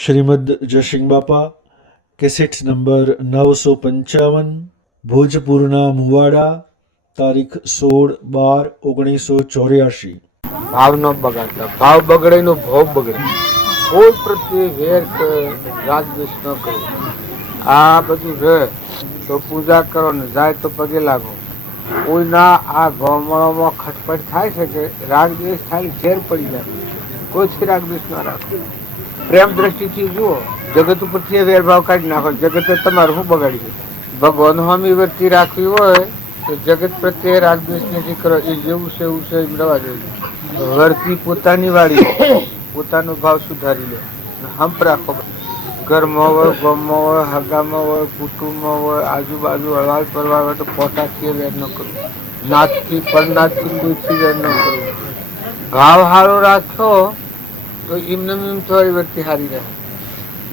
શ્રીમદ જયસિંહ બાપા cassette number 955 ભોજપુરના મુવાડા તારીખ 16/12/1984। ભાવ ન બગાડતા, ભાવ બગડે નો ભાવ બગડે, કોઈ પ્રત્યે વેર કે રાજદ્વેષ ન કરો। આ બધું રહે તો પૂજા કરો ને જાય તો પગે લાગો। કોઈના આ ગામડામાં ખટપટ થાય છે કે રાગદ્વેષ થાય, ઝેર પડી જાય, કોઈથી રાગદ્વેષ ન રાખો। પ્રેમ દ્રષ્ટિથી જુઓ, જગત ઉપરથી વેરભાવ કાઢી નાખો, જગતે તમારું શું બગાડી છે। ભગવાન સ્વામી વૃત્તિ રાખવી હોય તો જગત પ્રત્યે રાગદ્વેષ નથી કરો, એ જેવું છે એવું છે એમ રવા દેવું। વર્તી પોતાની વાળી, પોતાનો ભાવ સુધારી લે, હંપ રાખો। ઘરમાં હોય, ગામમાં હોય, હગામાં હોય, કુટુંબમાં હોય, આજુબાજુ હળવાળ પરવાર હોય તો પોતાથી વેર ન કરવું, નાથથી પરનાથથી કોઈથી વેર ન કરવું। ભાવ સારો રાખ્યો તો એમને એમ તમારી વર્તી સારી રહે।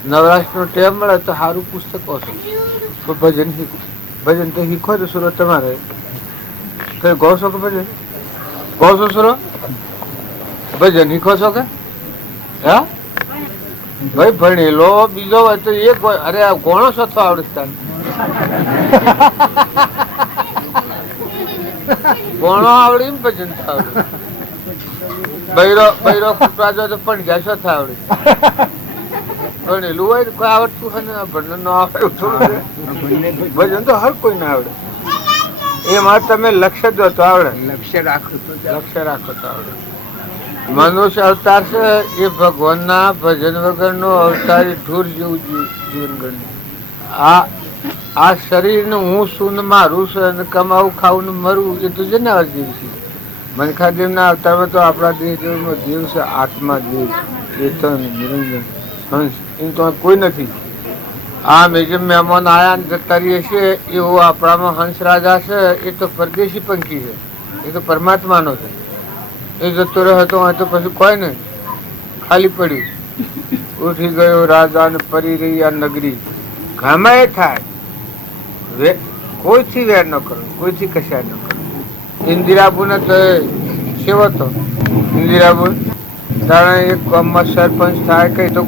નવરાશનો ટેમ મળે તો સારું પુસ્તક વાંચો, તો ભજન શીખો। ભજન તો શીખો તો સુરો તમારે કઈ ગો છો કે ભજન ગો છો સુરો ભજન શીખો છો કે હા ભાઈ ભણેલો બીજો હોય તો એક હોય, અરે આ ગોણો સથો આવડે, ગોણો આવડે એમ ભજન આવડે, બૈરો બૈરો ફૂટવા જો તો પણ ગયા સથ આવડે, ભણેલું હોય કોઈ આવડતું હોય ને ભજન ન આવડે ભજન તો હર કોઈ ના આવડે। એમાં તમે લક્ષ્ય દો તો આવડે, લક્ષ્ય રાખો તો આવડે। મનુષ્ય અવતાર છે એ ભગવાનના ભજન વગરનો અવતાર ઢોર જેવું જીવન ગણ્યું। આ શરીરનું હું શું ને મારું છે અને કમાવું ખાવું ને મરવું એ તો જનાવર જીવ છે। મનખાદેવના અવતારમાં તો આપણા દેહ જેવો જીવ છે, આત્મા દેવ, ચેતન, નિરંજન, હંસ, એમ તો કોઈ નથી। આ મેજર મહેમાન આયા ને જતા રહીએ છે એવો આપણામાં હંસ રાજા છે, એ તો પરદેશી પંખી છે, એ તો પરમાત્માનો છે। એ જતો રહ્યો હતો તો પછી કોઈ નહીં, ખાલી પડ્યું, ઉઠી ગયો રાજા ને પરી રહી આ નગરી। ઘામાં એ થાય, કોઈથી વેર ન કરો, કોઈથી કશાય ન કરો। ઇન્દિરાબુ ને તો સેવો તો ઇન્દિરાબુ તારે એક ગામમાં સરપંચ થાય કઈ તો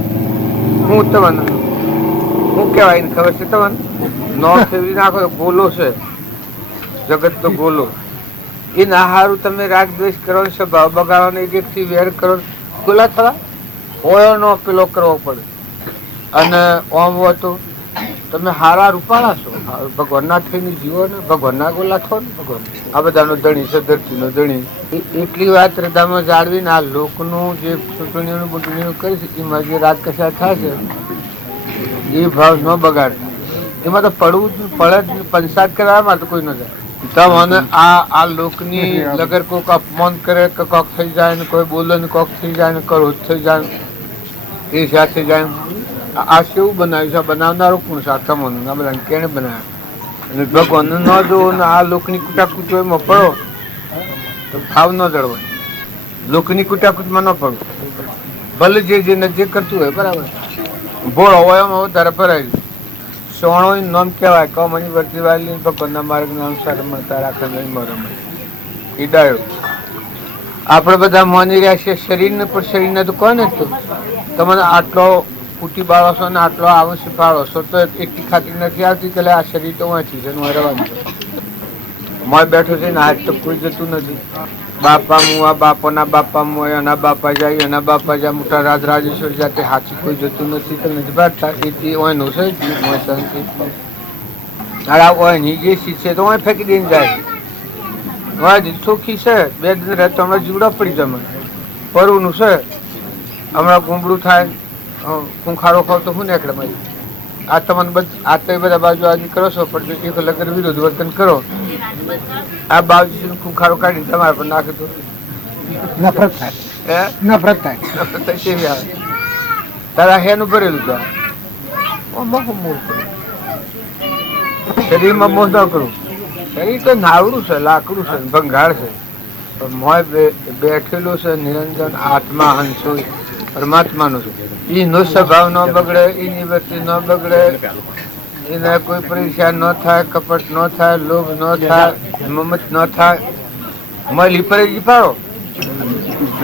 હું તમને શું કહેવાય ને ખબર છે તમને, નો ફેરવી નાખો તો ગોલો છે, જગત તો ગોલો। એ ના હારું તમે રાગ દ્વેષ કરો, સ્વભાવ બગાડવાનો, એક એકથી વેર કરો, ગોલા થવા હોય નો પેલો કરવો પડે। અને ઓમ હોય તો તમે હારા રૂપાળા છો, ભગવાનના થઈને જીવો ને, ભગવાનના ગોલા થો ને, ભગવાન આ બધાનો ધણી છે, ધરતીનો ધણી। એટલી વાત હૃદયમાં જાળવીને આ લોકનું જે ચૂંટણીઓનું બુટણીઓ કરી છે એમાં જે રાગ કશા થાય છે એ ભાવ ન બગાડતા, એમાં તો પડવું જ પડે જ, પંચાયત કરવામાં તો કોઈ ન જાય। તમને આ લોકની લગર કોઈક અપમાન કરે કે કોક થઈ જાય ને, કોઈ બોલે ને કોક થઈ જાય ને, ક્રોધ થઈ જાય, એ સાથે જાય, આ કેવું બનાવ્યું છે, બનાવનારો કોણ છે, તમને આ બધા કેને બનાવ્યા। અને ભગવાન ન જોવો ને આ લોકની કુટાકુટ એમાં પડો તો ભાવ ન જળવાય, લોકની કુટાકુટમાં ન પડો, ભલે જે કરતું હોય બરાબર, ભોળો હોય એમાં વધારે ભરાય। સોણો નામ કહેવાય, કમણી વર્તી વાળી ભગવાનના માર્ગના અનુસાર મળતા રાખે નહીં મરમ એ ડાયો। આપણે બધા માની રહ્યા છીએ શરીરને, પણ શરીરને તો કોને તો તમને આટલો ફૂટી બાળો છો ને આટલો આવશ્ય ફાળો છો તો એટલી ખાતરી નથી આવતી કે આ શરીર તો વાંચી છે રવાનું છે, મોય બેઠો છે ને આજ તો કોઈ જતું નથી। બાપા મુઆ બાપાના બાપા મુઆ, એના બાપા જાય, એના બાપા જાય, મોટા રાજરાજેશ્વર જાતે હાથી કોઈ જતું નથી તો નથી ભાગતા, એથી ઓયનું છે ઓયની જે સીટ છે તો ઓય ફેંકી દઈને જાય, ચોખ્ખી છે, 2 દિન રહે તો હમણાં જીવડા પડી જમે, પરવું છે હમણાં ગુંબડું થાય, ખૂંખારો ખાવ તો શું નીકળે ભાઈ। આ તમને આ તો બધા બાજુ આજે કરો છો પણ એક લગન વિરોધ વર્તન કરો, આ બાજુ ખૂંખારો કાઢીને તમારે પર નાખે તો નફરત થાય તારા હેનું ભરેલું તો શરીરમાં મોહ ન કરું, શરીર તો નાવડું છે, લાકડું છે, ભંગાર છે, પણ મોય બેઠેલું છે નિરંજન આત્મા હંસો પરમાત્માનું છે। એનો સ્વભાવ ન બગડે, એની વૃત્તિ ન બગડે, એને કોઈ પરેશાન ન થાય, કપટ ન થાય, લોભ ન થાય, મમત ન થાય, મળી પરેજી પાડો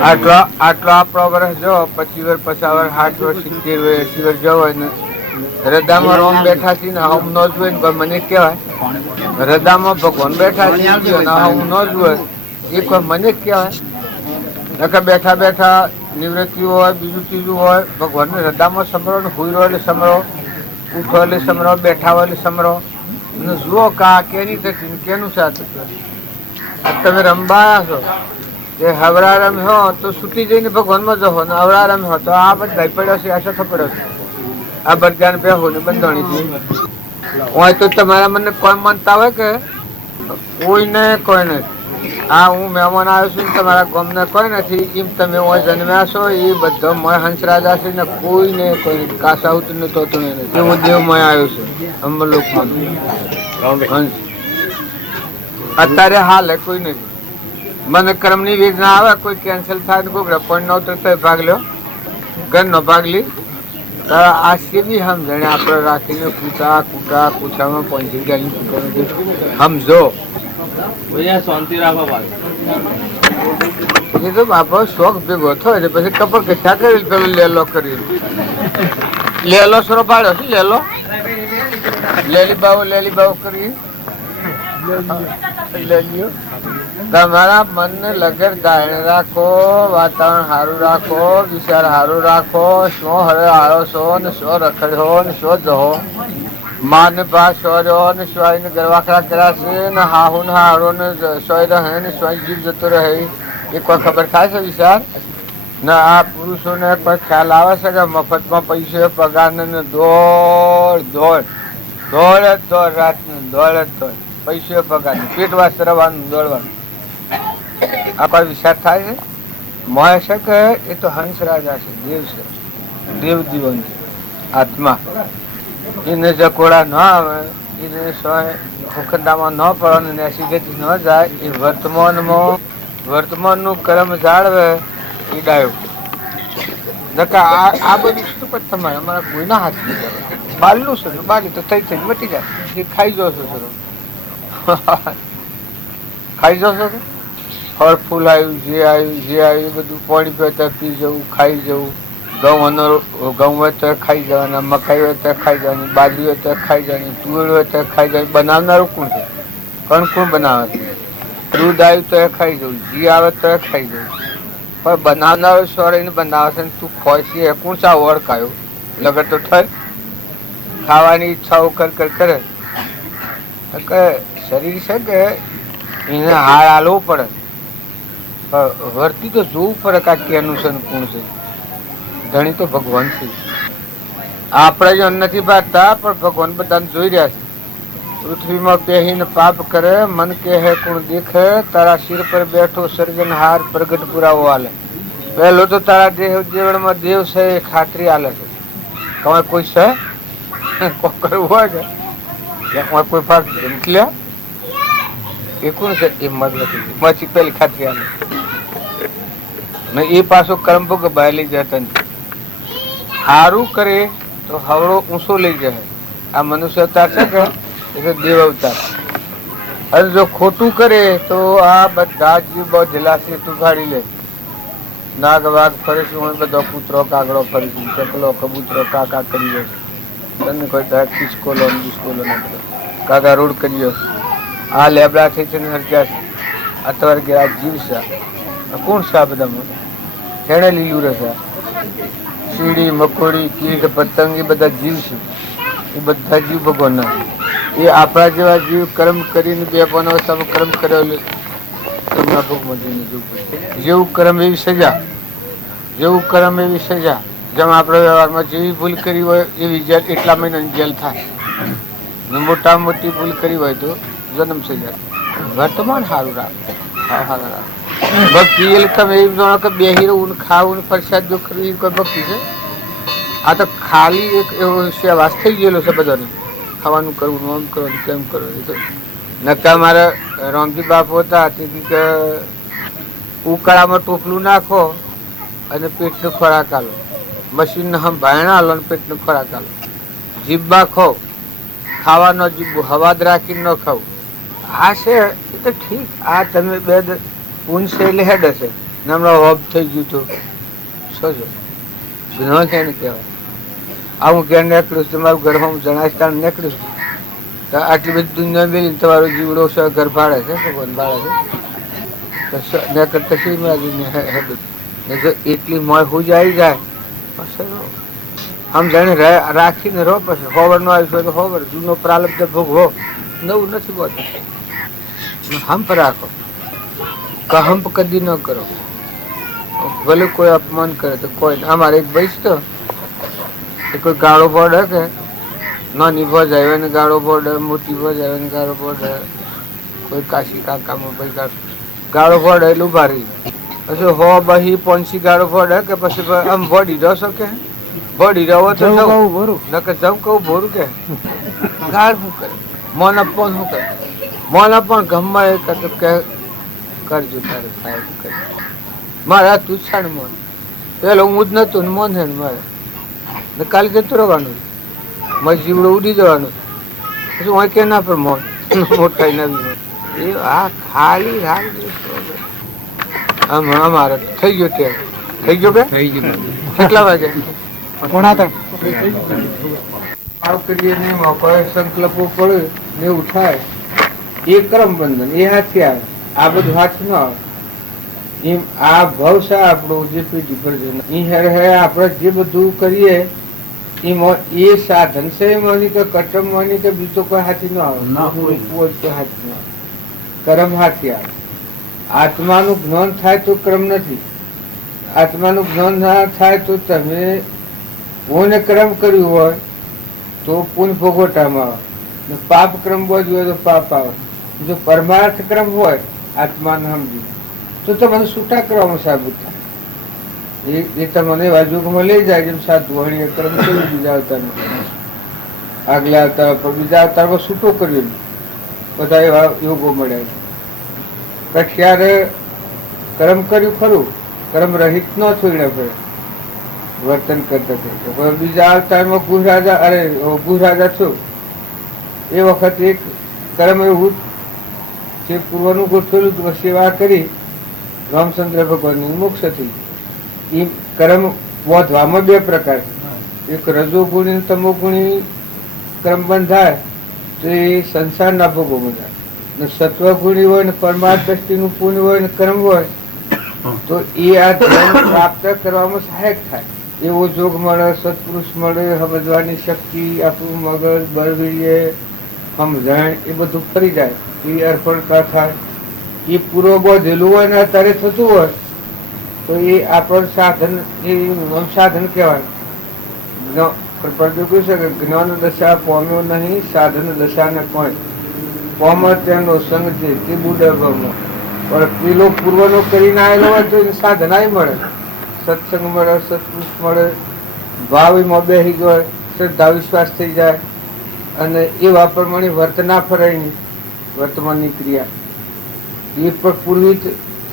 આટલો આટલો આપણો વર્ષ જો 25 વર્ષ 50 વર્ષ 60 વર્ષ 70 વર્ષ 80 વર્ષ જો હોય ને હૃદયમાં રોમ બેઠા છે ને હમ નો જોઈ ને મને કહેવાય હૃદયમાં ભગવાન બેઠા છે ને હું ન જોય એ કોઈ મને જ કહેવાય. બેઠા બેઠા નિવૃત્તિ હોય બીજું ત્રીજું હોય ભગવાનને હૃદયમાં સમરો ને હુઈ એટલે સમરો ઉઠો એટલે સમરો બેઠા હોય એટલે સમરો અને જુઓ કા કેની થતી કેનું સાથ તમે રમવા છો કે હવરા રમ્યો તો છૂટી જઈને ભગવાનમાં જશો ને હવરા રમ્યો તો આ બધા પડ્યો છે આશા પડ્યો છે આ બધાને બેહો ને બંધાણી હોય તો તમારા મને કોઈ માનતા હોય કે કોઈને કોઈ નથી. હા હું મહેમાન આવ્યો છું ને તમારા ગામને કોઈ નથી એમ તમે જન્મ્યા છો એ બધો મય હંસરાજા છે ને કોઈને કોઈ કાસાઉત ને તો નથી હું દેવમય આવ્યો છું અમરલોકમાં હંસ અત્યારે હાલ કોઈ નથી. મને કર્મની વેદના આવે કોઈ કેન્સલ થાય કોઈ રપણ નો તો ભાગ લ્યો ઘરનો ભાગ લી આ સેવી સમજણે આપણે રાખીને પૂછામાં પહોંચી ગયા સમજો શાંતિ રાખો એ તો બાપા શોખ ભેગો થયો પછી કપડ કચ્છા કરી પેલો લેલો કરી લેલો સરો પાડ્યો છે લેલી બાબુ કરી લેલીઓ. તમારા મનને લગર ગાયણ રાખો વાતાવરણ સારું રાખો વિચાર સારું રાખો શું હવે આવ્યો છો ને શું રખડ્યો ને શું જહો માન ભા સોર્યો ને સ્વાય ને ગરવાખડા કર્યા છે ને હાહુ ને હારો ને સોય રહે ને સ્વાય જીવ જતો રહે એ કોઈ ખબર થાય છે વિચાર ને આ પુરુષોને કોઈ ખ્યાલ આવે છે કે મફતમાં પૈસે પગાર ને દોડ રાત ને દોડ પૈસે પગાર પેટ વાસ્તે રવાનું દોડવાનું આ કોઈ વિચાર થાય છે મોય છે કે એ તો હંસ રાજા છે દેવ છે દેવ જીવન છે આત્મા એને જકોડા ન આવે એને ખોખંડામાં ન પડે ને સીધેથી ન જાય એ વર્તમાનનું કર્મ જાળવે એ ડાયો આ બધું શું પણ તમારે અમારા કોઈના હાથ નહીં જાય બાલનું છે બાલી તો થઈ મટી જાય એ ખાઈ જશો છો ખાઈ જશો તો ફળ ફૂલ આવ્યું જે આવ્યું બધું પાણી પીતા પી જવું ખાઈ જવું ઘઉં હોય તો ખાઈ જવાના મકાઈ હોય તો ખાઈ જવાની બાજરી હોય તો ખાઈ જવાની તુવેર હોય તો ખાઈ જવાની બનાવનારું કોણ છે કોણ બનાવે છે દૂધ આવ્યું તો ખાઈ જવું ઘી આવે તો ખાઈ જવું પણ બનાવનારો સોરીને બનાવે છે તું ખોય છે કોણ સા ઓળખાયો લગર તો થાય ખાવાની ઈચ્છાઓ કર કરે શરીર છે કે એને હાર હાલવું પડે પણ વર્તી તો જોવું પડે કે આ કેનું છે ને કોણ છે ધણી તો ભગવાન છે આપણે જો નથી ભાગતા પણ ભગવાન બધાને જોઈ રહ્યા છે. પૃથ્વીમાં બેહીને પાપ કરે મન કે હે કોણ દેખે તારા શિર પર બેઠો સર્જનહાર પ્રગટ પુરાવો હાલે પહેલો તો તારા દેહ જીવનમાં દેવ છે એ ખાતરી હાલે છે તમે કોઈ છે કરવું હોય કે કોઈ પાક ધમકલ્યા એ કોણ છે એ મત નથી પછી પેલી ખાતરી હાલે ને એ પાછો કર્મ ભોગ બાયલી જતા નથી. સારું કરે તો હવળો ઊંચો લઈ જાય આ મનુષ્ય અવતાર છે કે એ દેવ અવતાર અને જો ખોટું કરે તો આ બધા જીવ બહુ જલાશી ઉઘાડી લે નાગ વાઘ ફરીશું હું બધો કૂતરો કાગડો ફરીશું ચકલો કબૂતરો કાકા કરી જશે તને કોઈ ખીસકોલો કાકા રોડ કર્યો આ લેબડા થઈ છે ને હરજ્યા છે અત્યારે કે આ જીવ છે કોણ છે આ બધા છેડે લીલું રહેશે ચીડી મકોડી કીટ પતંગ એ બધા જીવ છે એ બધા જીવ ભગવાનના એ આપણા જેવા જીવ કર્મ કરીને બે અવસ્થામાં કર્મ કર્યો જેવું કર્મ એવી સજા જેમ આપણે વ્યવહારમાં જેવી ભૂલ કરી હોય એવી જેલ એટલા મહિનાની જેલ થાય મોટા મોટી ભૂલ કરી હોય તો જન્મ સજા વર્તમાન સારું રાખો ભક્તિ એટલે તમે એમ જાણો કે બેહી રહું ખાવું પ્રસાદ જો કરવી કોઈ ભક્તિ છે આ તો ખાલી એક એવો સેવાસ થઈ ગયેલો છે બધાને ખાવાનું કરવું આમ કરવાનું કેમ કરવું એ તો નકા મારા રામજી બાપુ હતા તેથી કે ઉકાળામાં ટોપલું નાખો અને પેટનો ખોરાક આલો મશીનને હમ ભાયણા આલો અને પેટનો ખોરાક આલો જીબ્બા ખાઓ ખાવાનો જીબ્બો હવાદ રાખીને ન ખાવું આ છે એ તો ઠીક આ તમે બે પૂન છે એટલે હેડ હશે ને હમણાં હોબ થઈ ગયું તો સોજો ગુનો છે ને કહેવાય. આ હું ક્યાં નીકળ્યું છું મારું ઘરમાં હું જણાશ ત્યાં નીકળ્યું છું તો આટલી બધી દુનિયા મેળવી તમારો જીવડો છે ઘર ભાડે છે ભગવાન ભાડે છે તો ન કરતા શી મળે જો એટલી મોય હું જ આવી જાય પછી આમ જાણે રાખીને રહો પછી હોવરનો આવીશું તો હોવર જૂનો પ્રાલબ્ધ ભોગવો નવું નથી બોલતું. હંપ રાખો હંપ કદી ન કરો ભલે કોઈ અપમાન કરે તો કોઈ અમારે એક ભાઈ તો એ કોઈ ગાળો બોર્ડ કે નાની ભોજ આવે ને ગાળો બોર્ડ મોટી ભોજ આવે ને ગાળો બોર્ડ કોઈ કાશી કાકામાં ભાઈ ગાળો બોર્ડ એટલું ભારી પછી હો બહી પોંચી ગાળો બોર્ડ કે પછી આમ બોડી રહો શકે બોડી રહો તો નકર જમ કહું ભોરું કે ગાળ શું કરે મોન અપમાન શું કરે મોન પણ ગમમાં એ કે કરજો તારે થાય કરે મારા તું છાણ મોન પેલો હું જ નતું ને મોન હે ને મારે ને કાલે જતું રહેવાનું મારે જીવડો ઉડી જવાનું પછી હું કે ના પર મોન મોટા નવી એ આ ખાલી આમ અમારે થઈ ગયો તે થઈ ગયો બે થઈ ગયું કેટલા વાગે કોણા કરીએ ને કોઈ સંકલ્પો પડે ને એવું થાય એ કરમ બંધન એ હાથથી આવે આ બધું હાથ ન આવે એમ આ ભાવ છે આપણો જે પેઢી પર છે આપણે જે બધું કરીએ એમાં એ સાધન છે એમાંની કે કટમ માંની કે બીજો કોઈ હાથી ન આવે હાથી ન આવે કરમ હાથી આવે. આત્માનું જ્ઞાન થાય તો ક્રમ નથી. આત્માનું જ્ઞાન ના થાય તો તમે પુણ્ય કર્મ કર્યું હોય તો પુણ્ય ભોગવટામાં આવે, પાપ ક્રમ બોલ્યું હોય તો પાપ આવે. જો પરમાર્થ ક્રમ હોય આત્માને સમજી તો તમને છૂટા કરવામાં સાબિત થાય. એ તમને વાજુમાં લઈ જાય જેમ સાધુ વણીએ કર્મ કર્યું બીજા અવતારમાં આગલા અવતાર પર બીજા અવતારમાં છૂટો કર્યો બધા એવા યોગો મળ્યા. ત્યારે કર્મ કર્યું ખરું કર્મ રહિત ન થોડા પડે વર્તન કરતા બીજા અવતારમાં ગુહરાજા છું એ વખત એક કર્મ એવું જે પૂર્વનું ગોઠવેલું સેવા કરી રામચંદ્ર ભગવાનની મોક્ષ થઈ. એ કર્મ બોધવામાં બે પ્રકાર છે. એક રજોગુણી તમોગુણી કર્મ બંધાય તો એ સંસારના ભોગો બંધાય ને સત્વગુણી હોય ને પરમાર્થ દ્રષ્ટિનું પુણ્ય હોય ને કર્મ હોય તો એ આ ધર્મ પ્રાપ્ત કરવામાં સહાયક થાય. એવો જોગ મળે સત્પુરુષ મળે સમજવાની શક્તિ આપણું મગજ બળવીએ સમજણ એ બધું ફરી જાય. એ અર્પણ થાય એ પૂર્વ બોધેલું હોય ને અત્યારે થતું હોય તો એ આપણું સાધન એ સાધન કહેવાય. કહ્યું છે કે જ્ઞાન દશા પોમ્યો નહીં સાધન દશા ને કોઈ પોમ તેનો સંગ છે તે બુડમાં પણ પેલો પૂર્વનો કરીને આવેલો હોય તો એને સાધન આવી મળે, સત્સંગ મળે, સત્પુરુષ મળે, ભાવમાં બેસી ગયો, શ્રદ્ધા વિશ્વાસ થઈ જાય અને એવા પ્રમાણે વર્તના ફરાય નહીં. વર્તમાનની ક્રિયા એ પણ પૂર્વી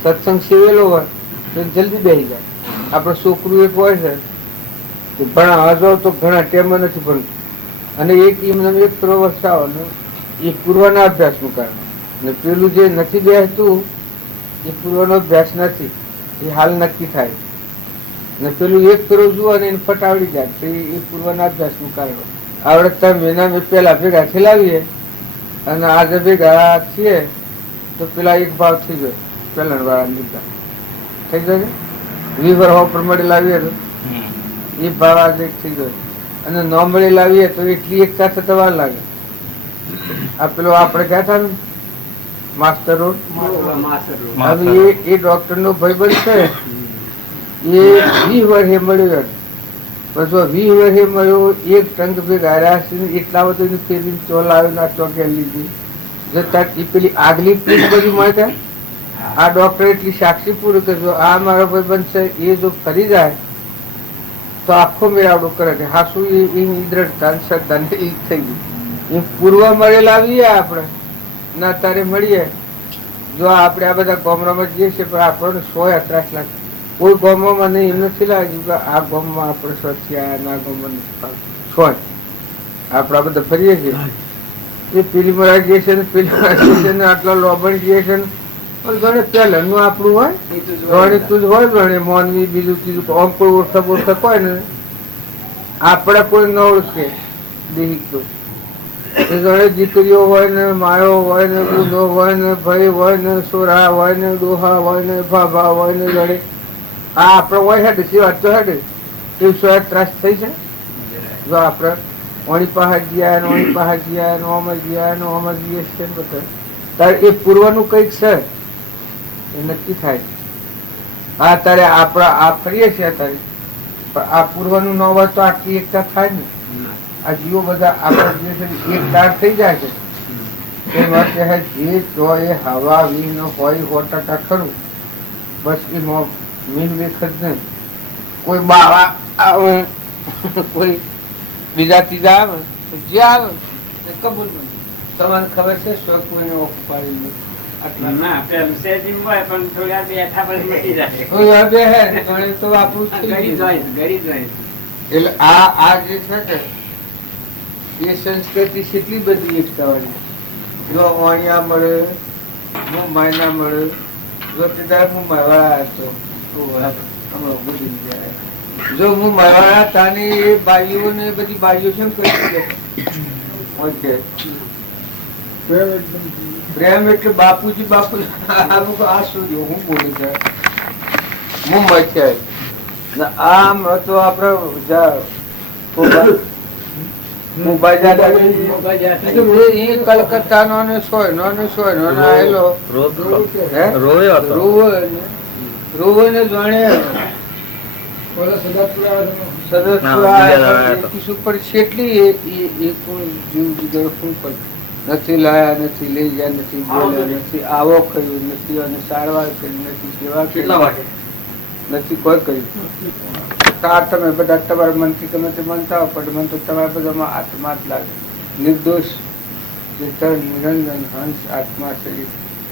સત્સંગ સેવેલો હોય તો જલ્દી બેસી જાય. આપણે છોકરું એક હોય છે કે ભણા હજો તો ઘણા ટેમમાં નથી ભણતું અને એક એમને એક પ્રવર્ષાઓ એ પૂર્વના અભ્યાસનું કારણ ને પેલું જે નથી બેસતું એ પૂર્વનો અભ્યાસ નથી એ હાલ નક્કી થાય ને પેલું એક ફેરો જુઓ ને એને ફટાવડી જાય તો એ પૂર્વના અભ્યાસનું કારણ. આવડે 3 મહિના મેં પહેલા ભેગા ખેલાવીએ અને આજે ભેગા છીએ તો પેલા એક ભાવ થઈ ગયો પેલા વાળા લીધા થઈ જાય 20 વર્ષ પ્રમાણે લાવીએ તો એ ભાવ આજે થઈ ગયો અને ન મળી લાવીએ તો એટલી એકતા થતા વાર લાગે. આ પેલો આપણે ગયા હતા ને માસ્ટર રોડ હવે એ ડોક્ટર નો ભાઈબંધ છે એ 20 વર્ષે મળ્યો પછી 20 વર્ષે મળ્યો એક ટંક ભેગા રહ્યા એટલા બધું એને ફેરવી ચોલ આવ્યો ચોકે લીધી જતા એ પેલી આગલી પીઠ બધી મળે આ ડોક્ટર એટલી સાક્ષી પૂરું કે જો આ મારો ભાઈબંધ છે એ જો ફરી જાય તો આખો મેળાવડો કરે કે હા શું એની દ્રઢતા શ્રદ્ધા ને એ થઈ ગઈ. એ પૂર્વ મળેલા આવીએ આપણે ના અત્યારે મળીએ જો આપણે આ બધા ગામડામાં જઈએ છીએ પણ આપણને 100 ત્રાસ લાગે. કોઈ ગામમાં નહીં એમ નથી લાગ્યું કે આ ગામમાં આપણે સ્વચ્છ ના ગામમાં નથી આપણા બધા ફરીએ છીએ એ પેલી મળા જઈએ છે ને પેલી મળા જઈએ છે ને આટલા લોબણ જઈએ છે ને પણ ગણે પહેલાનું આપણું હોય ગણિતું જ હોય ગણે મોનવી બીજું ત્રીજું આમ કોઈ ઓળખા હોય ને આપણે કોઈ ન ઓળખે દેહિકો એ ગણે દીકરીઓ હોય ને માયો હોય ને ગુનો હોય ને ભાઈ હોય ને સોરા હોય ને ડોહા હોય ને ભાભા હોય ને ગણે આ આપણે હોય હેડે સી વાત તો હેડે એવું સો ત્રાસ થઈ છે જો આપણે ઓણી પાસે ગયા ઓણી પાસે ગયા ઓમ ગયા ઓમ જઈએ છે બધા તારે એ પૂર્વનું કંઈક છે એ નક્કી થાય હા તારે આપણા આ ફરીએ છીએ અત્યારે પણ આ પૂર્વનું ન હોય તો આટલી એકતા થાય ને આ જીવો બધા આપણા જે છે એક તાર થઈ જાય છે એ માટે જે તો એ હવા વીન હોય 100% ખરું બસ એ મીન વેખ જ નહીં કોઈ બાવા આવે કોઈ બીજા ત્રીજા આવે જે આવે એ કબૂલ તમને ખબર છે શોખ કોઈને ઓકપાડી નથી એટલે આ જે છે એ સંસ્કૃતિ કેટલી બધી એકતા વાળી જો અહીંયા મળે મુંબઈ ના મળે જો તે હું મારવાળા હતો જો હું મારવાળા તાની બાઈઓ ને બધી બાઈઓ છે પ્રેમ એટલે બાપુજી બાપુ આ શું હું બોલું છે મુંબઈ છે આમ તો આપડે કલકત્તા નો ને સોય નો આવેલો રોવે ને જાણે નથી લાયા નથી લઈ ગયા નથી બોલ્યા નથી આવો કર્યું નથી અને સારવાર કરી નથી સેવા કેટલા વાગે નથી કોઈ કર્યું તમે બધા તમારા મનથી તમે તે માનતા હો પણ મન તો તમારા બધામાં આત્મા જ લાગે નિર્દોષ નિરંજન હંસ આત્મા શરીર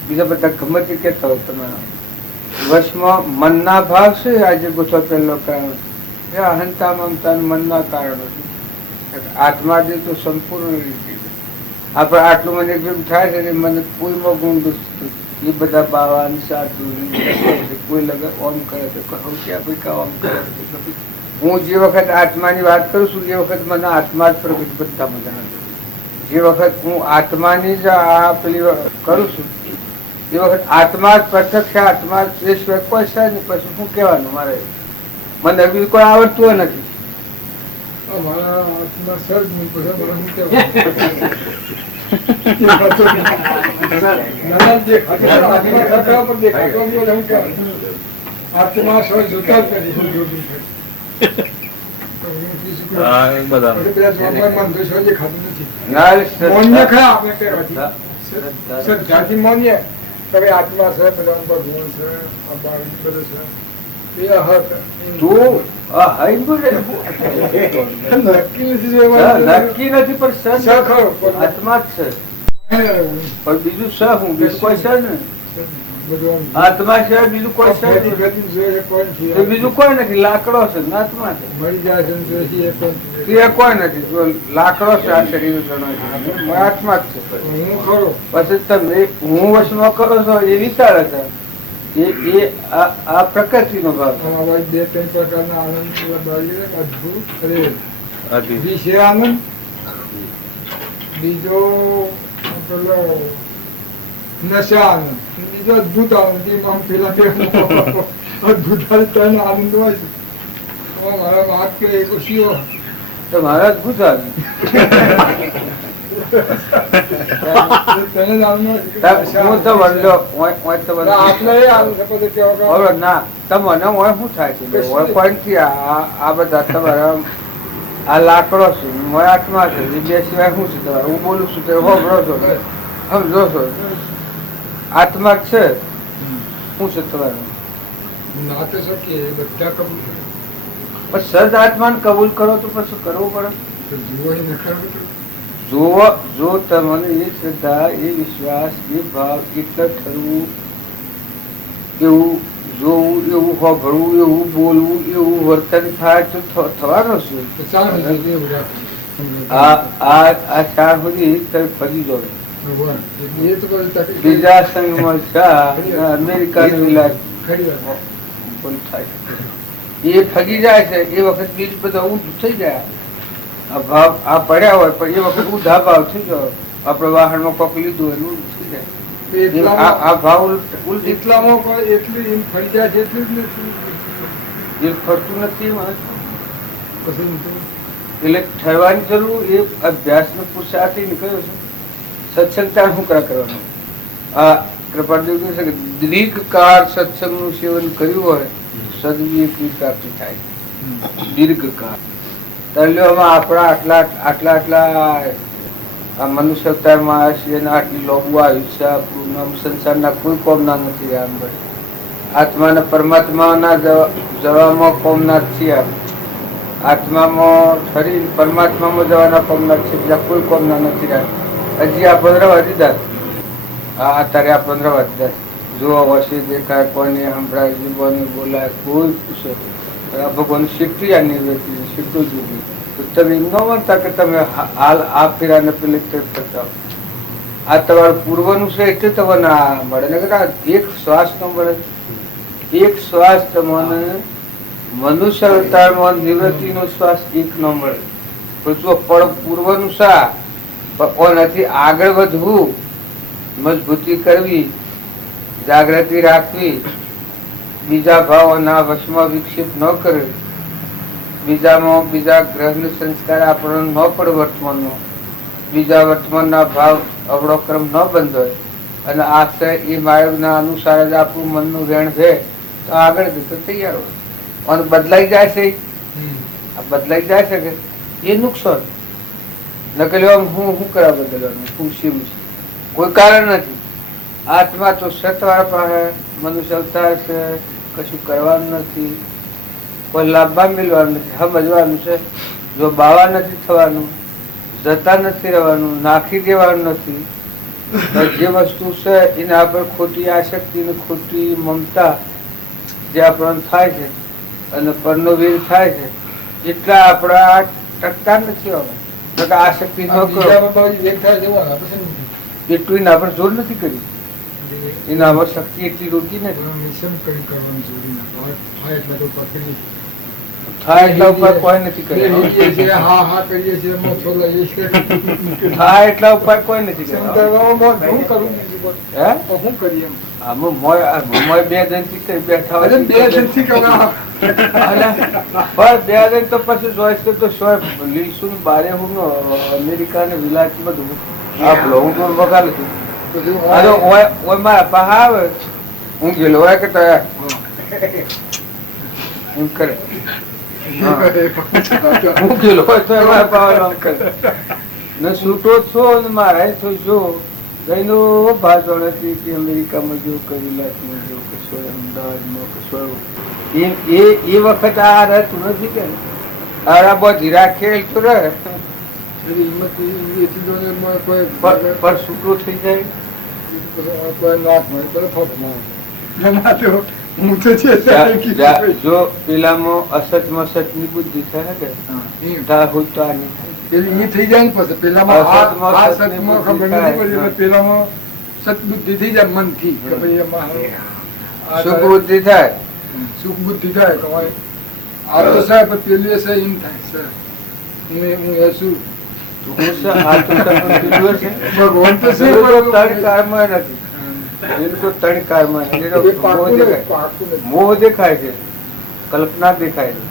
બીજા બધા ગમે તે કહેતા હોય તમારા વશમાં મનના ભાવ છે આજે ગુસ્સો પહેલો કારણ એ અહંતા મમતા મનના કારણો છે આત્મા જે તો સંપૂર્ણ રીતે આપણે આટલું મને એકદમ થાય છે મને કોઈમાં ગુણ એ બધા બાવા સાધુ કોઈ લગે ઓમ કરે છે ઓમ કરે છે હું જે વખત આત્માની વાત કરું છું એ વખત મને આત્મા જ પ્રગટ બધા મજા નથી જે વખત હું આત્માની જ આ પેલી કરું છું એ વખત આત્મા જ પ્રત્યક્ષ આત્મા એ સિવાય કોઈ છે નહીં પછી શું કહેવાનું મારે મને બીજું કોઈ આવડતું નથી નક્કી નથી પણ આત્મા જ છે પણ બીજું સ હું બીજું કોઈ છે ને આત્મા છે બીજું કોઈ છે બીજું કોઈ નથી લાકડો છે આત્મા છે એ કોઈ નથી જો લાકડો છે આ શરીર આત્મા જ છે પછી તમે હું વશમાં કરો છો એ વિચારે છે એ આ પ્રકૃતિ નો ભાગ બે ત્રણ પ્રકારના આનંદ વિષય આનંદ બીજો પેલો નશા આનંદ બીજો અદભુત આનંદ પેલા અદભુત આનંદ હોય છે મારા વાત કરે ખુશીઓ તો મારા અદભુત આનંદ આ લાકડો છે આત્મા છે બે સિવાય શું છે તમારે હું બોલું છું તે હોભળો છો સમજો છો આત્મા જ છે શું છે તમારે સદ આત્મા ને કબૂલ કરો તો પછી કરવું પડે જો તમને એ શ્રદ્ધા એ વિશ્વાસ એ ભાવ એટલે ઠરવું એવું જોવું એવું હોભળવું એવું બોલવું એવું વર્તન થાય તો થવાનું શું આ ચાર સુધી ફરી જોડે બીજા સંઘમાં શાહ અમેરિકાની વિલાસ ભૂલ થાય એ ફગી જાય છે એ વખત બીજ બધા ઊંધું થઈ જાય આ ભાવ આ પડ્યા હોય પણ એ વખત ઊંધા ભાવ થઈ જાય આપણે વાહનમાં કોક લીધું હોય ઊંધું થઈ જાય આ ભાવ એટલામાં કોઈ એટલી એમ ફરી જાય છે એટલું જ નથી એ ફરતું નથી એમાં. પછી એટલે ઠરવાની જરૂર એ અભ્યાસનો પુરુષાર્થ નીકળ્યો છે. સત્સંગ ત્યાં શું કરવાનું આ કૃપાદેવ કહે છે કે દીર્ઘકાળ સત્સંગનું સેવન કર્યું હોય સદવિવેકની પ્રાપ્તિ થાય. દીર્ઘકાળ તલ્યોમાં આપણા આટલા આ મનુષ્ય અવતારમાં આવ્યા છીએ અને આટલી લોબુ આયુષ્ય આપણું સંસારના કોઈ કોમના નથી. આમ આત્માને પરમાત્માના જવામાં કોમના છીએ. આત્મામાં શરીર પરમાત્મામાં જવાના કોમના છે, બીજા કોઈ કોમના નથી રહ્યા. હજી આ 15 દીધા અત્યારે આ 15 દીધા જોવા વસે દેખાય કોને સંભળાય જીવોને બોલાય કોઈ પૂછે ભગવાન શીખતી આ નિવૃત્તિ શીખતું જ નહીં. તમે એમ ન માનતા કે તમે હાલ આ ફેરાને પેલે કરતા આ તમારું પૂર્વનું છે એટલે તમને આ મળે ને કદાચ એક શ્વાસ ન મળે. એક શ્વાસ તમને મનુષ્ય અવતારમાં નિવૃત્તિનો શ્વાસ એક ન મળે. પણ જો પણ પૂર્વનું સા નથી આગળ વધવું, મજબૂતી કરવી, જાગૃતિ રાખવી, બીજા ભાવોના વશમાં વિક્ષેપ ન કરવી, બીજા ગ્રહનો સંસ્કાર આપણને ન પડે વર્તમાનમાં, બીજા વર્તમાનના ભાવ અવળોક્રમ ન બંધાય અને આશય એ માર્ગના અનુસાર જ આપણું મનનું વેણ છે તો આગળ જતો તૈયાર હોય. અને બદલાઈ જાય છે, આ બદલાઈ જાય છે કે એ નુકસાન નકલી હું કરવા બદલવાનું હું શીમ છે કોઈ કારણ નથી. આત્મા તો સતવાર પાસે મનુષ્ય અવતાર છે, કશું કરવાનું નથી, કોઈ લાભમાં મેળવાનું નથી, સમજવાનું છે. જો બાવા નથી થવાનું, જતા નથી રહેવાનું, નાખી દેવાનું નથી. જે વસ્તુ છે એના પર ખોટી આસક્તિ ને ખોટી મમતા જે આપણને થાય છે અને પરનો વીર થાય છે એટલા આપણા ટકતા નથી. હવે આસક્તિ ન કરો એટલું એના પર જોર નથી કરી, એના પર શક્તિ એટલી રોકી નથી. થાય એટલા ઉપર કોઈ નથી કર્યું. થાય એટલા ઉપર કોઈ નથી કર્યું. બે જણથી કઈ બેઠા હોય પણ બે જણ તો પછી જોઈશ તો લીસું બારે હું અમેરિકા ને વિલાયત બધું હું તો વગાડું છું. મારા પાસે આવે હું ગયેલો હોય કે એમ કરે હું ગયેલો હોય તો મારા પાસે કરે ને છૂટો છો ને મારા છો જો કઈનો ભાષણ હતી કે અમેરિકામાં જો કે વિલાયતમાં જો કે સોય અમદાવાદમાં કે સોય એ વખત આ રહેતું નથી કે આ બધી રાખેલ તો રહે પર છૂટો થઈ જાય. જો પેલામાં અસતમાં સતની બુદ્ધિ થાય કે હોય તો આ નહીં થાય. થઈ જાય ને પછી પેલામાં સદબુદ્ધિ થઈ જાય મનથી કે ભાઈ એમાં સુખ બુદ્ધિ થાય, સુખ બુદ્ધિ થાય તમારે આ તો સાહેબ પેલી હશે એમ થાય સર હું એ શું ભગવાન તો મોહ દેખાય છે, કલ્પના દેખાય છે.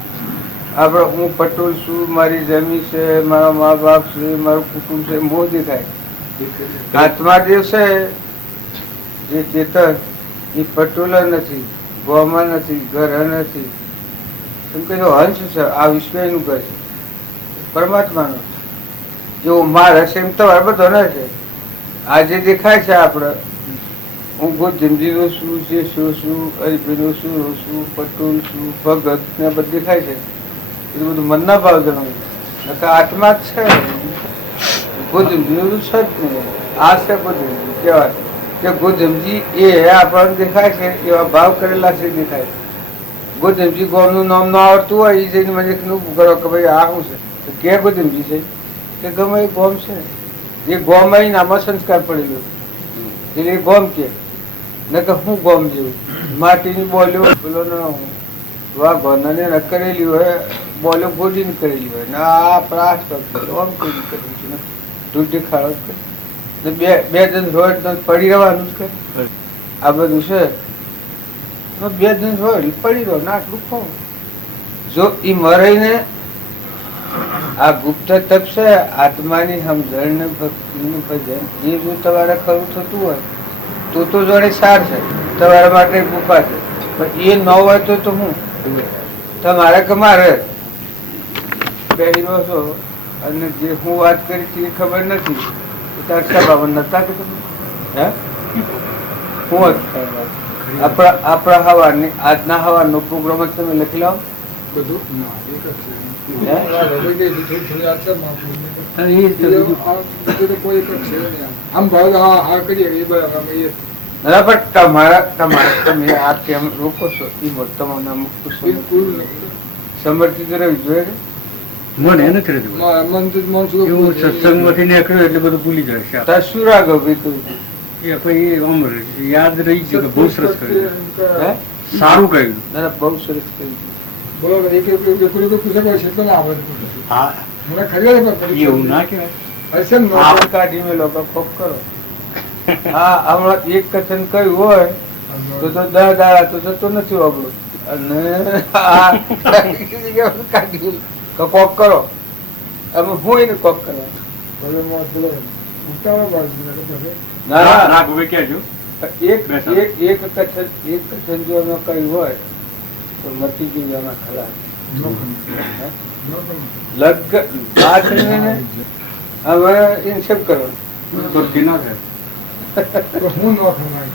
આપડે હું પટોલ છું, મારી જમીન છે, મારા મા બાપ છે, મારું કુટુંબ છે, મોહ દેખાય. આત્મા જે છે જે ચેતન એ પટોલ નથી, ગોમાં નથી, ઘર નથી, એમ કે હંસ છે. આ વિશ્વ એનું ઘર છે, પરમાત્માનો. જેવો માર હશે એમ તમારે બધો ન છે. આ જે દેખાય છે આપડે હું જિંદગીનો શું છે, શું શું અરીફીનો શું શું પટોલ શું ભગત ને બધું દેખાય છે. એ બધું મનના ભાવ જણાવ્યું આત્મા જ છે. ગોજમજી છે જ નહીં. આ છે ગોજમજી કહેવાય કે ગોજમજી એ આપણને દેખાય છે એવા ભાવ કરેલા છે દેખાય. ગોજમજી ગોમનું નામ ન આવડતું હોય એ જઈને મને કરો કે ભાઈ આ શું છે કે ગોજમજી છે કે ગમે એ ગોમ છે એ ગોમ આવીને આમાં સંસ્કાર પડેલો એટલે એ ગોમ કે ન કે હું ગોમ જેવું માટીની બોલ્યો પેલો વાઘોને કરેલી હોય બોલ્યો ગોડીને કરેલી હોય ને આ પ્રાસ આમ કરેલી છે દૂધ ખાડો ને બે જણ રોડ પડી રહેવાનું છે આ બધું છે બે જણ હોય પડી રહ્યો ના આટલું ખાવ જો એ મરાઈને આ ગુપ્ત તપ છે આત્માની સમજણ ને ભક્તિનું ભજન એ જો તમારે ખરું થતું હોય તો જોડે સાર છે તમારા માટે ગુફા છે પણ એ ન હોય તો હું તમારે કે મારે બેહીરો છો અને જે હું વાત કરી એ ખબર નથી તાર સભામાં નતા કે તમે હે હું જ આપણા હવાની આજના હવાનો પ્રોગ્રામ જ તમે લખી લાવો બધું ના એક જ છે રગડી ગઈ થોડી થોડી આ છે માફી તો કોઈ એક જ છે નહીં આમ ભાગ હા કરીએ એ બરાબર એ બરાબર તમે આ કેમ રોકો છો એ તમને અમુક બિલકુલ સમર્પિત રહેવું જોઈએ મને નથી રહેતું સત્સંગમાંથી નીકળ્યો એટલે બધું ભૂલી જાય તાર શું રાગવ બીતું એ પછી આમ યાદ રહી ગયું કે બહુ સરસ કર્યું હે સારું કર્યું ના બહુ સરસ કર્યું બોલો એક પૂછે કોઈ છે તો ના આવે હા મને ખરી એવું ના કહેવાય હશે ને આપ કાઢીને લોકો ખોપ કરો હા હમણાં એક કથન કહ્યું હોય તો 10 દાડા તો જતો નથી આપણું અને કાઢી કોક કરો અમે હું એને કોક કરવા ના રાગ હવે ક્યાં જો એક કથન જો અમે કહ્યું હોય તો મતી ગયું એમાં ખરા લગ વાત ને હવે ઇન્સેપ કરો તો ના થાય હું ન ખવાય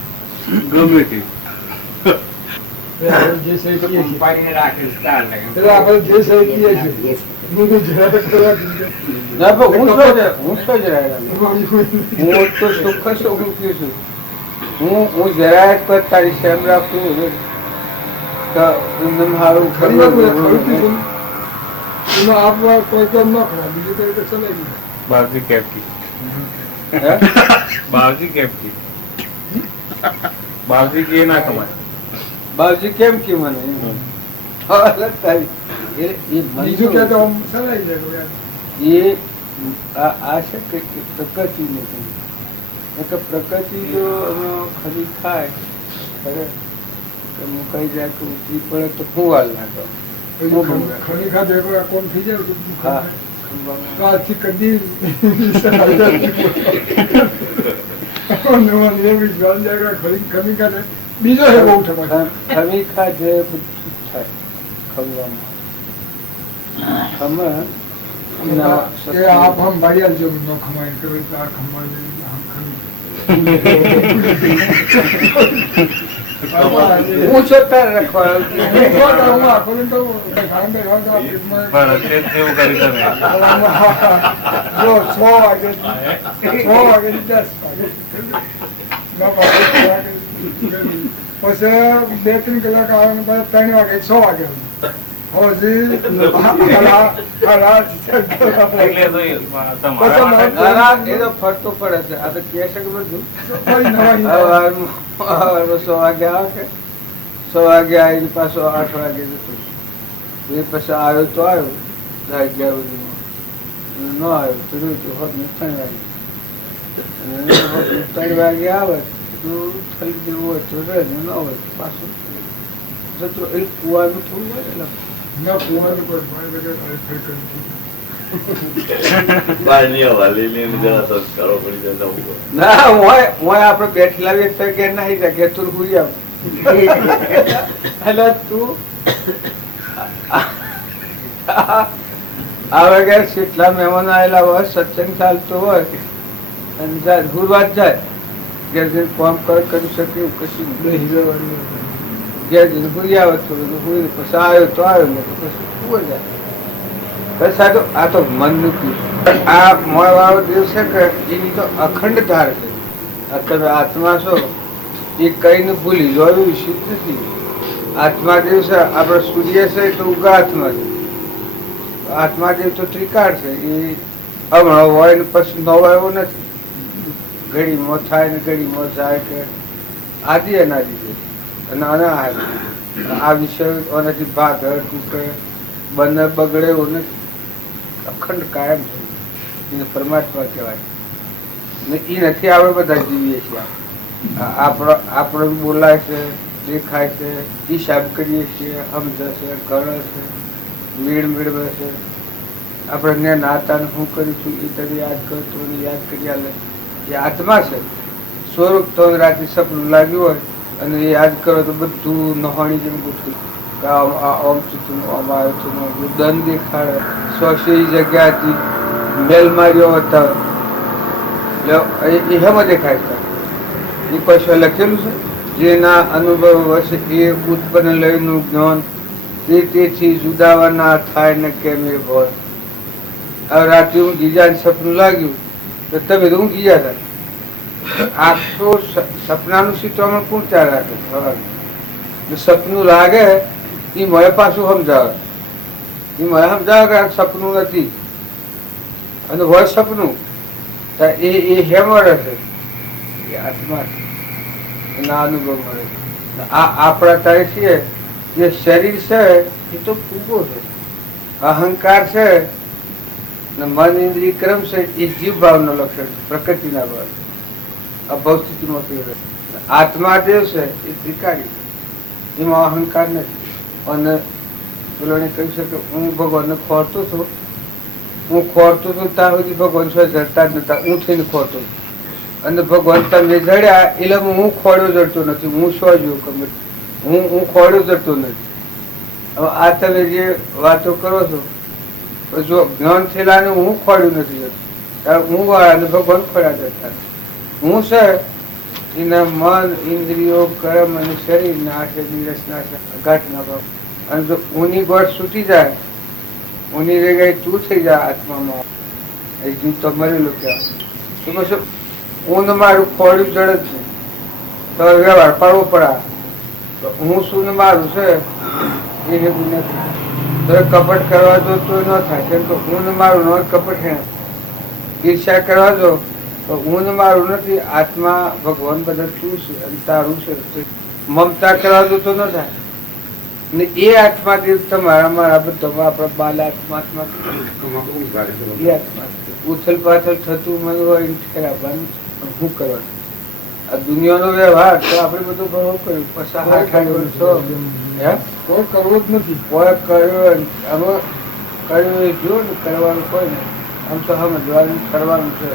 ગમે તે જે સહી કીએ છીએ આપણે જે સહી કીએ છીએ હું તો જરા કરવા ના પણ હું શું જ હું તો સુખ સુખ છું હું જરાય પર તારી સેમ રાખું તો સારું ખરું એમાં આપવા કોઈ કેમ ન ખરા બીજું કઈ તો ચલાવી દીધું બાવજી કેપકી બાવજી કેપકી બાવજી કે ના કમાય બાવજી કેમ કે મને બીજું કે તો આમ ચલાવી જાય એ આ છે કે પ્રકૃતિ નથી પ્રકૃતિ જો ખરી ખાય મુકાઈ જાય તો ઉતરી પડે તો ફુવાલ નાખો ખરી ખાધે કોણ થઈ જાય આજથી કદી ખમી ખાધે બીજો છે બહુ ખમી ખાધે બધું થાય ખમવામાં આપ હમ ભાડિયા જો ન ખમાય કે આ ખમાય હું છો તારે રખવા પછી 2-3 કલાક આવે 3 વાગે 6 વાગે ફરતો પડે છે આ તો કે છે કે બધું 100 વાગે આવે કે 100 વાગે આવીને પાછો 8 વાગે જતો એ પછી આવ્યો તો આવ્યો 11 સુધીમાં ન આવ્યો તો રહ્યું 3 વાગે 3 વાગે આવે તો થઈ જેવું હોય તો રહે ન હોય તો પાછું જતો એ કુવાનું થોડું હોય એટલે ના કુવાનું કોઈ ના હું આપડે બેઠેલા વ્યક્તિ કે નહીં કે તું ભૂલી આવ એટલે તું આવે કે કેટલા મહેમાનો આવેલા હોય સત્સંગ ચાલતો હોય અને ગુરવાત જાય ઘેર જઈને કામ કરી શકે કશું નહીં ઘેર જઈને ભૂલી આવે થોડું ભૂલી પછી આવ્યો તો આવ્યો ને પછી ભૂલ જાય સાધુ આ તો મન નું આ મળવાળો દિવસ છે કે એની તો અખંડ ધાર છે તમે આત્મા છો એ કઈ ભૂલી જોયું વિષિત નથી આત્મા દિવસે આપડે સૂર્ય છે તો ઉગા આત્મા છે આત્મા દેવ તો ત્રિકાળ છે એ હમણાં હોય ને પછી ન હોય એવું નથી. ઘડીમાં થાય ને ઘડીમાં જાય કે આદિ અનાદિ છે અને અનાદિ. આ વિષય ઓનાથી ભાગ તૂટે બંને બગડે એવું નથી. અખંડ કાયમ છે એને પરમાત્મા કહેવાય ને. એ નથી આપણે બધા જીવીએ છીએ. આપણે બોલાય છે, દેખાય છે, હિસાબ કરીએ છીએ, સમજે છે, ગણે છે, મેળ મેળવે છે. આપણે જ્ઞાન આતાને હું કરું છું એ તને યાદ કરતો યાદ કરી આલે. એ આત્મા છે. સ્વરૂપ તો રાતે સપનું લાગ્યું હોય અને એ યાદ કરો તો બધું નહાણી જેમ ગોઠવું આમ ચૂતું આમ આવ્યો છું દંડ દેખાડે સ્વશી જગ્યાથી મેલ માર્યો હતા એ હેમાં દેખાય છે. એ પછી લખેલું છે જેના અનુભવ હશે એ ઉત્પન્ન લયનું જ્ઞાન તેથી જુદાવાના થાય ને કેમ એ ભય. હવે રાતે હું ગીજાને સપનું લાગ્યું તો તમે તો હું ગીજા હતા. આખું સપનાનું ચિત્રમાં કોણ ત્યાં રાખે? સપનું લાગે એ મને પાછું સમજાવે. એ મને સમજાવે કે સપનું નથી અને હોય સપનું એ હેમાં રહેશે. એ આત્મા છે એના અનુભવ મળે. આપણા તારે છીએ જે શરીર છે એ તો ફૂગો છે. અહંકાર છે ને મન ઇન્દ્રિય ક્રમ છે એ જીવ ભાવનું લક્ષણ છે, પ્રકૃતિના ભાવ. અભાવ સ્થિતિમાં ફેરવે. આત્મા દેવ છે એ ત્રિકાળી, એમાં અહંકાર નથી. અને પેલોને કહ્યું છે કે હું ભગવાનને ખોરતો હતો, હું ખોરતો હતો ત્યાં સુધી ભગવાન સ્વ જડતા જ નતા. હું થઈને ખોરતો હતો અને ભગવાન તમે જડ્યા એટલે હું ખોડ્યો જડતો નથી. હું શું જોઉં ખબર હું ખોડ્યો જડતો નથી. હવે આ તમે જે વાતો કરો છો જો જ્ઞાન થયેલા ને હું ખોડ્યું નથી જતું ત્યારે હું વાળા અને ભગવાન ખોડ્યા જતા. હું છે એના મન ઇન્દ્રિયો કર્મ અને શરીર ના આશયની રચના છે ઘાટના ભાવ. અને જો ઊની ગોઠ છૂટી જાય ઊની જગ્યાએ તું થઈ જાય આત્મામાં એ જીવ તો મરેલું કહેવાય. તો પછી ઊન મારું ખોડ્યું જડ જ છે તો વ્યવહાર પાડવો પડે. હું શું મારું છે એ હેતું નથી. તો કપટ કરવા દો તો ન થાય કેમ કે ઊન મારું ન કપટ હે. ઈર્ષા કરવા દો તો ઊન મારું નથી. આત્મા ભગવાન બધા તું છે અને તારું છે. મમતા કરવા દો તો ન થાય ને એ આત્માથી તમારા મારા બધા આપણા બાલ આત્મા એ આત્મા ઉથલ પાથલ થતું મન હોય ઠેરાવાનું શું કરવાનું? આ દુનિયાનો વ્યવહાર તો આપણે બધું ઘણું કર્યું પછી 8 વર્ષો કોઈ કરવો જ નથી. કોઈ કર્યો આમાં કર્યું એ જો ને કરવાનું કોઈ નહીં. આમ તો સમજવાનું કરવાનું છે.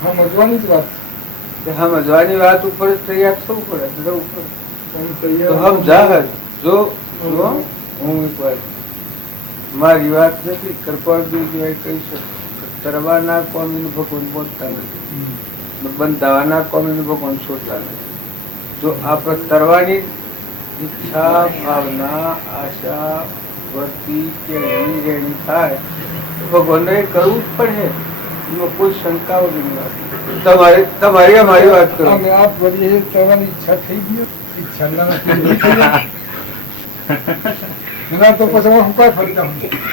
સમજવાની જ વાત સમજવાની વાત ઉપર જ તૈયાર થવું પડે. સમજા જો હું મારી વાત નથી કૃપાળજી કહી શકું. તરવાના કોમીનું ભગવાન બોલતા નથી, બંધાવાના કોમીનું ભગવાન છોડતા નથી. જો આપણે તરવાની ઈચ્છા ભાવના આશા વર્તી કે રેણી થાય તો ભગવાનને કરવું જ પડે. એમાં કોઈ શંકા વગરની વાત. તમારી અમારી વાત કરો. તરવાની ઈચ્છા થઈ ગઈ. ઈચ્છા ના તો પછી હું કઈ ફરતા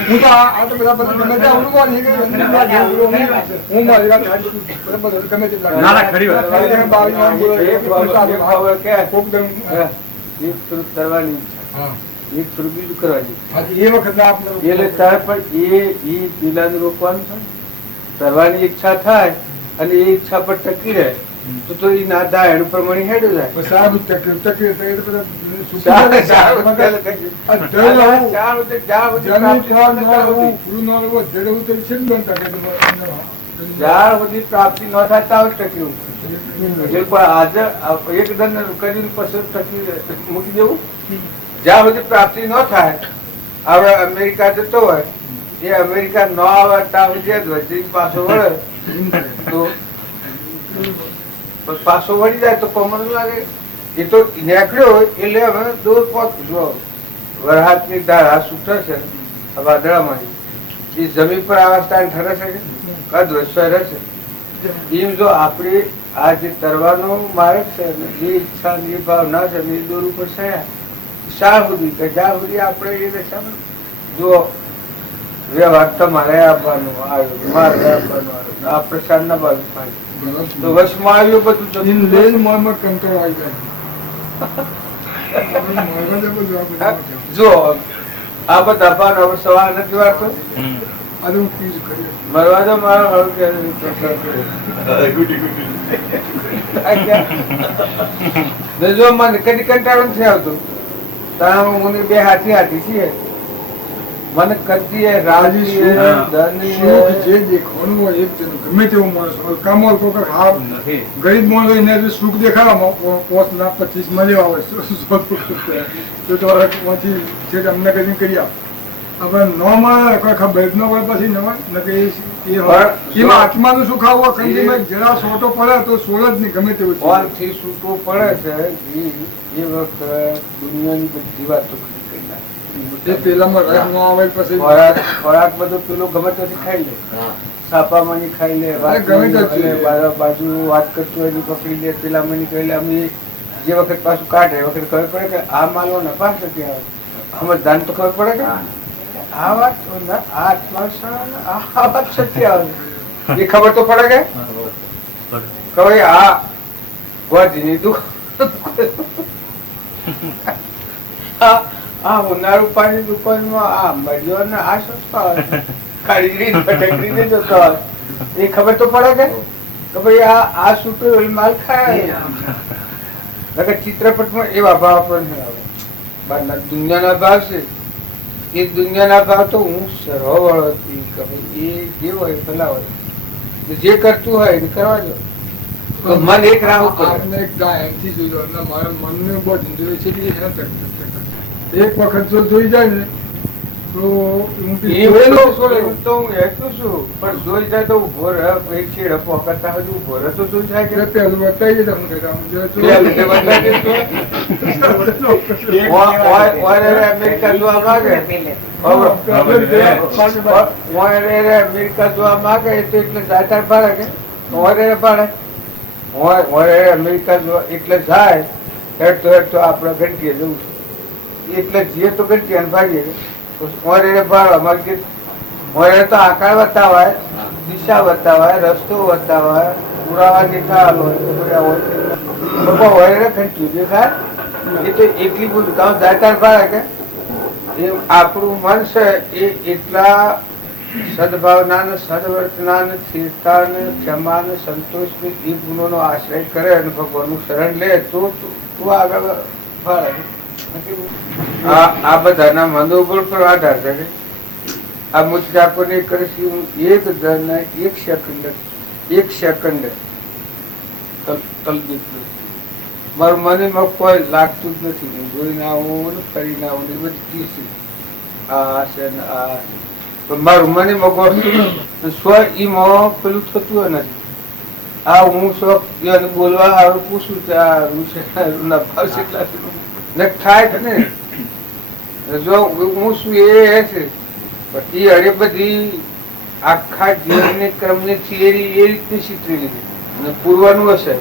હું તો આ તો બધા હું મારી વાત ગમે તે કરવાની એક થોડું બીજું કરવાની એ વખત એટલે ત્યારે પણ એ પીલાને રોકવાનું છે. કરવાની ઈચ્છા થાય અને એ ઈચ્છા પર ટકી રહે તો એ ના થાય એનું પ્રમાણે હેડું જાય. સારું ટકી પ્રાપ્તિ ન થાય ત્યાં ટક્યું. આજે એકદમ કરીને પછી ટકી મૂકી દેવું. જ્યાં સુધી પ્રાપ્તિ ન થાય હવે અમેરિકા જતો હોય એ અમેરિકા ન આવે ત્યાં સુધી જ પાછો વળે તો પાછો વળી જાય તો કોમન લાગે. એ તો નીકળ્યો હોય એટલે હવે દૂર પહોંચજો. વરહાદની ધારા છૂટે છે વાદળામાંથી એ જમીન પર આવા સ્થાન ઠરે છે કે કદ વસ્તુ રહેશે. એમ જો આપણે આ જે તરવાનો માર્ગ છે જે ઈચ્છા જે ભાવના છે એ દૂર ઉપર થયા શા સુધી કે જ્યાં સુધી આપણે એ દશામાં જો વ્યવહાર તમારે આપવાનું આવ્યું, મારે આપવાનું આવ્યું, આ પ્રસાદ ના બાજુ થાય તો વશમાં આવ્યું બધું જતું इन રહેશે. लेन मोहम्मद कंट्रोल आई गए मोहम्मद को जवाब જો આ બધા પાનો હવે સવાલ નથી વાળતો आदम चीज करिए મરવા દો મારો હળ કે જો મને કદી કંટાળો નથી આવતો ત્યાં હું બે હાથી હાથી છીએ મને કદી રાજી સુખ જે દેખાવાનું હોય એક જણ ગમે તેવું માણસ હોય કામોર કોઈ હા ગરીબ માણસ હોય એને જો સુખ દેખાડવામાં 5,25,000 મળ્યા હોય તો તમારાથી છે અમને કદી કરી આપ આપણે નોમાં કોઈ ખબર ન હોય પછી ન હોય ન કે એ હોય એમાં આત્માનું સુખ આવવા ખંડીમાં જરા સોટો પડે તો સોળ જ નહીં ગમે તેવું છે. કોણથી છૂટવું પડે છે એ વખત દુનિયાની બધી વાતો કરી નાખે. એ પેલામાં રસ ન આવે પછી ખોરાક બધું પેલું ગમે ત્યાંથી ખાઈ લે, છાપામાંની ખાઈ લે, અરે ગમે ત્યાંથી. બાજુ વાત કરતું હોય એની પકડી લે, પેલા મની કરી લે. અમે જે વખત પાછું કાઢે એ વખત ખબર પડે કે આ માલવો નફા નથી આવે. અમે ધ્યાન તો ખબર પડે કે આ વાત આ વાત સત્ય આવે એ ખબર તો પડે કે ભાઈ આ ગોળજીની આ ઉનાળુ પાણી દુકાનમાં આ મળ્યો ને આ સસ્તા હોય ખરીદી જતો હોય એ ખબર તો પડે કે ભાઈ આ સુટો માલ ખાય. ચિત્રપટમાં એવા ભાવ પણ આવે બહારના દુનિયાના ભાવ છે એ દુનિયાના ભાવ તો હું સરોવર હતી કે ભાઈ એ જે હોય ભલા હોય જે કરતું હોય એ કરવા દો. તો મન એક રાહ ઉપર આપને એક એમથી જોઈ લો મારા મનને બહુ જોઈ છે કે એક વખત જો જોઈ જાય ને તો હું એ વેલો તો હું હેઠું છું પણ જોઈ જાય તો ઉભો રહે એક છેડે પકડતા હજુ ઉભો રહે તો શું થાય કે પેલું બતાવી દે અમેરિકા જોવા માંગે અમેરિકા જોવા માંગે તો એટલે જાતા પાડે કે પાડે અમેરિકા જોવા એટલે જાય હેઠતો આપણે ઘંટીએ જવું છે એટલે જઈએ તો ઘંટી ભાગીએ મોરે તો આકાર બતાવાય, દિશા બતાવાય, રસ્તો બતાવાય, પુરાવા દેખાય હોય ઘંટી દેખાય એ તો એટલી બધું કામ દાતાર પાડે કે એ આપણું મન છે એ એટલા સદભાવના ને સદવર્તના ને સ્થિરતા ને ક્ષમા ને સંતોષ ને એ ગુણોનો આશ્રય કરે અને ભગવાનનું શરણ લે તો તું આગળ ફરે. આ બધાના મનોબળ પર આધાર છે. આ મુદ્દાકોને કરીશું એક જણ એક સેકન્ડ મારું મને કોઈ લાગતું જ નથી. હું જોઈને આવું કરીને આવું ને બધી આ છે ને આ મારું મને મગોડતું સ્વ ઈમાં પેલું થતું નથી. આ હું સ્વ બોલવા સારું પૂછું કે આ ના ભાવ કેટલા થાય કે ને જો હું શું એ છે બધી અરે બધી આખા જીવનની ક્રમની થિયરી એ રીતની ચિત્રી લીધી અને પૂર્વનું હશે એ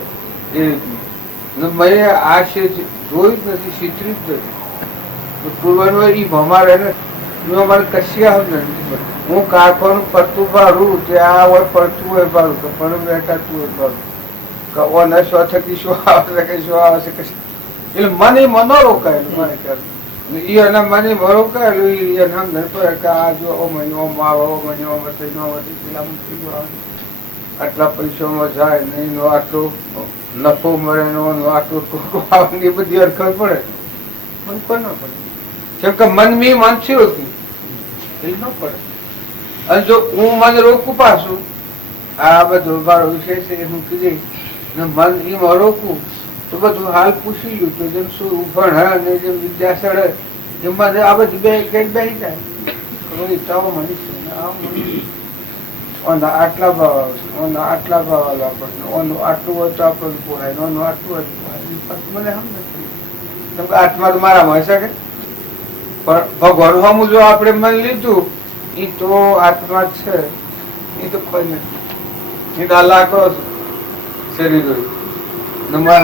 રીતનું મેં આ છે જોયું જ નથી, ચિત્રી જ નથી. પૂર્વનું એ અમારે ને અમારે કશી આવે નથી. હું કારખાનું પડતું ભાડું ત્યાં હોય પડતું હોય ભાડું તો પણ બેઠાતું હોય ભાડું કે શો થકી શું આવશે કે શું આવશે કશી એટલે મને મનો રોકાયેલું મને ખ્યાલ મને રોકાયેલું એને સમજણ પડે કે આ જો આટલા પૈસામાં જાય ને એનો આટલો નફો મળે આટલો ટોકો આવે એ બધી ખબર પડે મન પણ ન પડે કેમ કે મન મી માનસી હોતી એ ન પડે. અને જો હું મને રોકું પાછું આ બધો મારો વિષય છે હું કીધી મન એમાં રોકું તો બધું હાલ પૂછી લ્યું તો જેમ શું ભણ ને જેમ વિદ્યા સડે એમાં આ બધી બેસી જાય આટલા ભાવ આવે આટલા ભાવ આવે આપણને આટલું હોય તો આપણને પોહાય આટલું હોય મને સમજ આત્મા તો મારામાં હશે કે પણ ભગવાન હમું જો આપણે મન લીધું એ તો આત્મા જ છે એ તો કોઈ નથી. એ તો લાખો શરીર હોય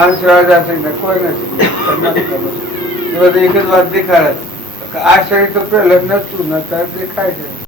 હંસ રાજા છે કોઈ નથી. એ બધું એક જ વાત દેખાડે આ શરીર તો પેલા નતું ન દેખાય છે.